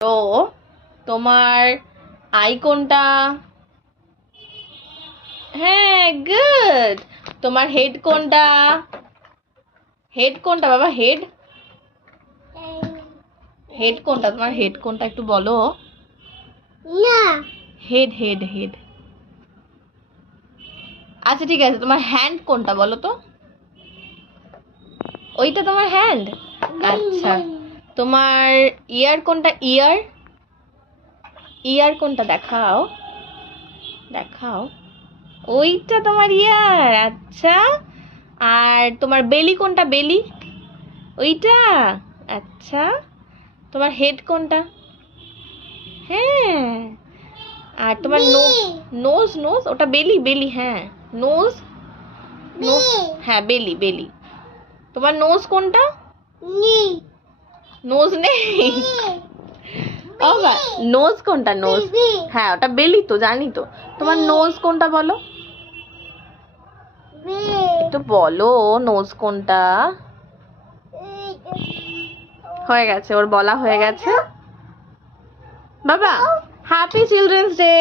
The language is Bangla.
তো তোমার আই কোনটা? হ্যাঁ, গুড। তোমার হেড কোনটা? হেড কোনটা বাবা? হেড হেড কোনটা? তোমার হেড কোনটা একটু বলো। না, হেড হেড হেড। আচ্ছা ঠিক আছে, তোমার হ্যান্ড কোনটা বলো তো? ওইটা তোমার হ্যান্ড? আচ্ছা, তোমার ইয়ার কোনটা? ইয়ার ইয়ার কোনটা দেখাও, দেখাও। ওইটা তোমার ইয়ার। আচ্ছা, আর তোমার বেলি কোনটা? বেলি ওইটা। আচ্ছা, তোমার হেড কোনটা? হ্যাঁ। আর তোমার নোজ নোজ ওটা বেলি বেলি। হ্যাঁ, নোজ নোজ। হ্যাঁ, বেলি বেলি। তোমার নোজ কোনটা? নি, নোজ নেই। বাবা, নোজ কোনটা? নোজ? বেবি, হ্যাঁ, ওটা বেলি তো, জানি তো। তোমার নোজ কোনটা বলো বে, একটু, বলো নোজ কোনটা? হয়ে গেছে, ওর বলা হয়ে গেছে। বাবা, হ্যাপি চিলড্রেন্স ডে।